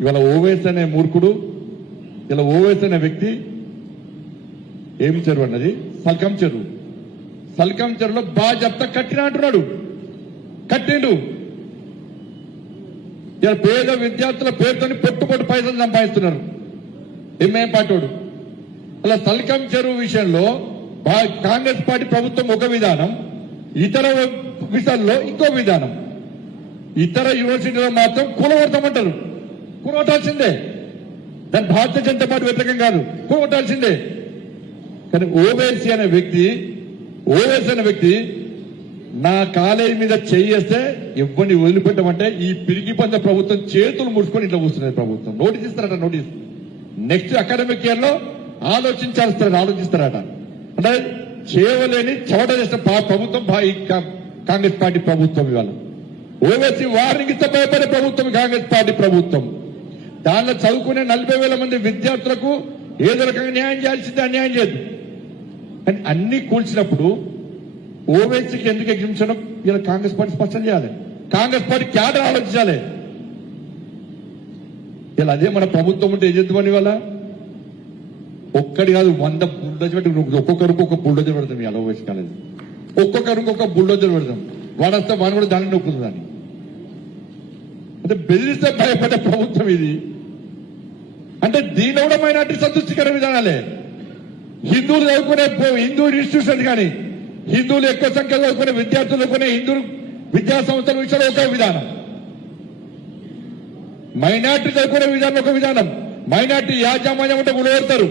ఇవాళ ఓవైసీ అనే మూర్ఖుడు, ఇలా ఓవైసీ అనే వ్యక్తి ఏం చెరువు అన్నది సల్కం చెరువు. సల్కం చెరువులో బాజప్తా కట్టిన అంటున్నాడు. కట్టిండు. ఇలా పేద విద్యార్థుల పేరుతో పొట్టు పైసలు సంపాదిస్తున్నారు ఎంఏ పాటోడు. అలా సల్కం చెరువు విషయంలో కాంగ్రెస్ పార్టీ ప్రభుత్వం ఒక విధానం, ఇతర విషయాల్లో ఇంకో విధానం. ఇతర యూనివర్సిటీలో మాత్రం కూలగొడతామంటారు. కూలగొట్టాల్సిందే. దాని భారతీయ జనతా పార్టీ వ్యతిరేకం కాదు, కూలగొట్టాల్సిందే. కానీ ఓవైసీ అనే వ్యక్తి నా కాలేజీ మీద చేయేస్తే ఇవ్వని వదిలిపెట్టమంటే ఈ పిరికి పంద ప్రభుత్వం చేతులు ముడుచుకొని ఇట్లా కూర్చున్నది ప్రభుత్వం. నోటీస్ ఇస్తారట. నోటీస్ నెక్స్ట్ అకాడమిక్ ఇయర్ లో ఆలోచిస్తారట. అంటే చేయలేని చవట చేసిన ప్రభుత్వం కాంగ్రెస్ పార్టీ ప్రభుత్వం. ఇవాళ ఓవైసీ వార్నింగ్ ఇస్తే భయపడే ప్రభుత్వం కాంగ్రెస్ పార్టీ ప్రభుత్వం. దానిలో చదువుకునే 40,000 మంది విద్యార్థులకు ఏదో రకంగా న్యాయం చేయాల్సిందే, అన్యాయం చేయదు. కానీ అన్ని కూల్చినప్పుడు ఓవైసీకి ఎందుకు ఎగ్జించడం ఇలా కాంగ్రెస్ పార్టీ స్పష్టం చేయాలి. కాంగ్రెస్ పార్టీ క్యాడర్ ఆలోచించాలి. ఇలా అదే మన ప్రభుత్వం ఉంటే ఏం చేద్దామని ఇవాళ ఒక్కడి కాదు 100 బుల్డోజర్ పెట్టి ఒక్కొక్కరికి ఒక బుల్డోజర్ పెడతాం. ఇలా ఓవైసీ కాలేజ్ ఒక్కొక్కరికి ఒక బుల్డోజర్ పెడతాం. వాడు వస్తే వాడు కూడా దాన్ని నొప్పుతుందని. అంటే బెదిరిస్తే భయపడే ప్రభుత్వం ఇది. అంటే దీని కూడా మైనార్టీ సంతృష్టికర విధానాలే. హిందువులు చదువుకునే హిందూ ఇన్స్టిట్యూషన్ కానీ హిందువులు ఎక్కువ సంఖ్యలో చదువుకునే విద్యార్థులు చదువుకునే హిందూ విద్యా సంస్థల విషయంలో ఒక విధానం, మైనార్టీ చదువుకునే విధానం ఒక విధానం. మైనార్టీ యాజమాన్యం ఉంటే ఉడగొడతారు,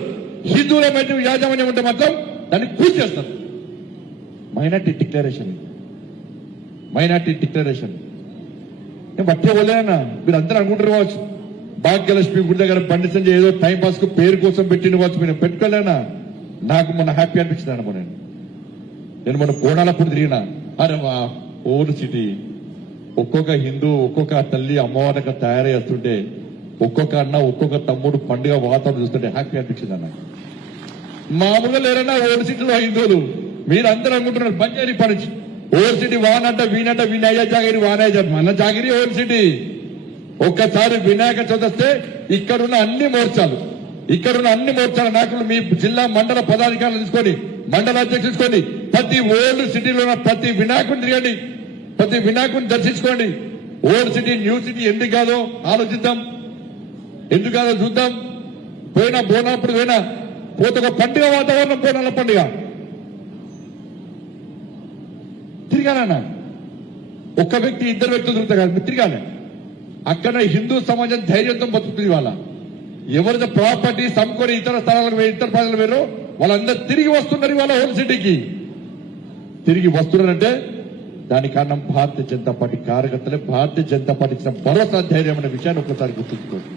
హిందువుల యాజమాన్యం ఉంటే మాత్రం దాన్ని పూర్తి చేస్తారు. మైనార్టీ డిక్లరేషన్ నేను బట్టే పోలేనా? మీరు అందరూ అనుకుంటారు కావచ్చు భాగ్యలక్ష్మి గుడి దగ్గర బండి సంజయ్ ఏదో టైం పాస్ కు పేరు కోసం పెట్టిన కావచ్చు. మీరు పెట్టుకోలేనా? నాకు మొన్న హ్యాపీ అనిపించింది అన్న. నేను మొన్న కోణాలప్పుడు తిరిగినా. అరే వా ఓల్డ్ సిటీ ఒక్కొక్క హిందూ ఒక్కొక్క తల్లి అమ్మవారిగా తయారయ్యేస్తుంటే ఒక్కొక్క అన్న ఒక్కొక్క తమ్ముడు పండుగ వాతావరణం చూస్తుంటే హ్యాపీ అనిపించింది అన్న. మామూలుగా లేరన్నా ఓల్డ్ సిటీలో హిందువులు. మీరు అందరూ అనుకుంటున్నారు బంజారీ పని ఓల్డ్ సిటీ వానంట వీనంట వినాయ జాగిరి వానాయ మన జాగిరి ఓల్డ్ సిటీ. ఒక్కసారి వినాయక చవితి వస్తే ఇక్కడున్న అన్ని మోర్చాల నాయకులు మీ జిల్లా మండల పదాధికారులు తీసుకొని మండల అధ్యక్షులు తీసుకొని ప్రతి ఓల్డ్ సిటీలో ఉన్న ప్రతి వినాయకుడిని తిరగండి, ప్రతి వినాయకుడిని దర్శించుకోండి. ఓల్డ్ సిటీ న్యూ సిటీ ఎందుకు కాదో ఆలోచిద్దాం, ఎందుకు కాదో చూద్దాం. పోయినా బోనాప్పుడు పోతే ఒక పండుగ వాతావరణం, బోనాల పండుగ తిరగాలన్నా. ఒక్క వ్యక్తి ఇద్దరు వ్యక్తులు తిరుగుతారు కాదు, మీరు తిరగాలి. అక్కడ హిందూ సమాజం ధైర్యంతో బతుకుతుంది. వాళ్ళ ఎవరిదో ప్రాపర్టీ సమ్ముకొని ఇతర స్థలాలకు ఇతర ప్రజలు వేరు వాళ్ళందరూ తిరిగి వస్తున్నారు. ఇవాళ ఓల్డ్ సిటీకి తిరిగి వస్తున్నారంటే దానికి కారణం భారతీయ జనతా పార్టీ కార్యకర్తలే. భారతీయ జనతా పార్టీ ఇచ్చిన భరోసా ధైర్యం అనే విషయాన్ని ఒక్కసారి గుర్తుంచుకోండి.